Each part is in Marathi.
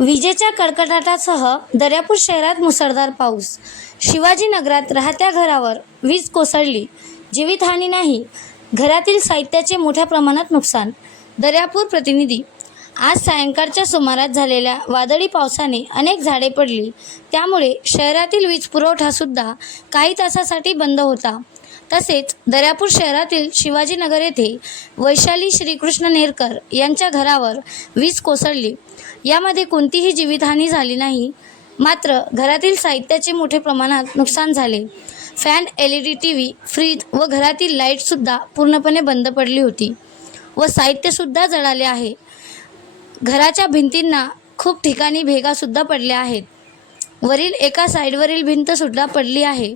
विजेच्या कडकडाटासह दर्यापूर शहरात मुसळधार पाऊस. शिवाजीनगरात राहत्या घरावर वीज कोसळली. जीवितहानी नाही. घरातील साहित्याचे मोठ्या प्रमाणात नुकसान. दर्यापूर प्रतिनिधी. आज सायंकाळच्या सुमारास झालेल्या वादळी पावसाने अनेक झाडे पडली. त्यामुळे शहरातील वीज पुरवठासुद्धा काही तासासाठी बंद होता. तसेच दर्यापूर शहरातील शिवाजीनगर येथे वैशाली श्रीकृष्ण नेरकर यांच्या घरावर वीज कोसळली. यामध्ये कोणतीही जीवितहानी झाली नाही. मात्र घरातील साहित्याचे मोठे प्रमाणात नुकसान झाले. Fan L E D T V fridge व घरातील लाईटसुद्धा पूर्णपणे बंद पडली होती व साहित्यसुद्धा जळाले आहे. घराच्या भिंतींना खूप ठिकाणी भेगासुद्धा पडल्या आहेत. वरील एका साईडवरील भिंतसुद्धा पडली आहे.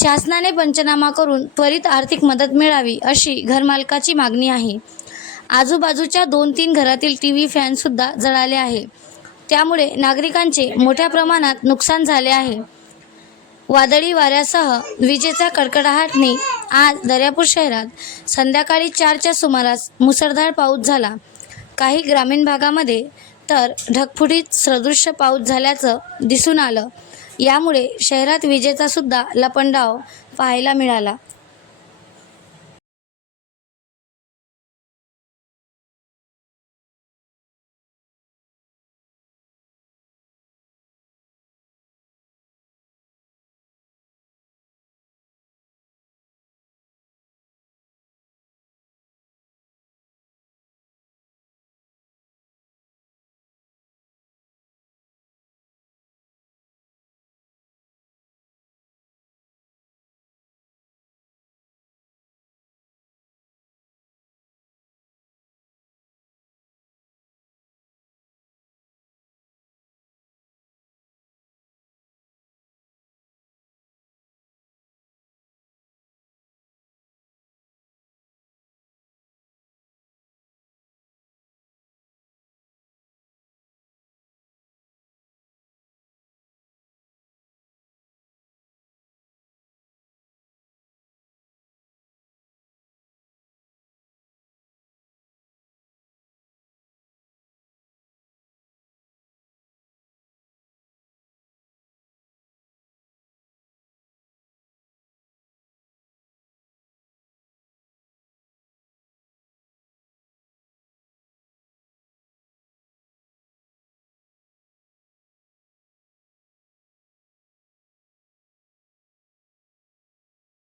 शासनाने पंचनामा करून त्वरित आर्थिक मदत मिळावी अशी घरमालकाची मागणी आहे. आजूबाजूच्या दोन तीन घरातील टी व्ही फॅनसुद्धा जळाले आहे. त्यामुळे नागरिकांचे मोठ्या प्रमाणात नुकसान झाले आहे. वादळी वाऱ्यासह विजेचा कडकडाटाने आज दर्यापूर शहरात संध्याकाळी चारच्या सुमारास मुसळधार पाऊस झाला. काही ग्रामीण भागामध्ये तर ढगफुटीत सदृश्य पाऊस झाल्याचं दिसून आलं. यामुळे शहरात विजेचा सुद्धा लपंडाव पाहायला मिळाला.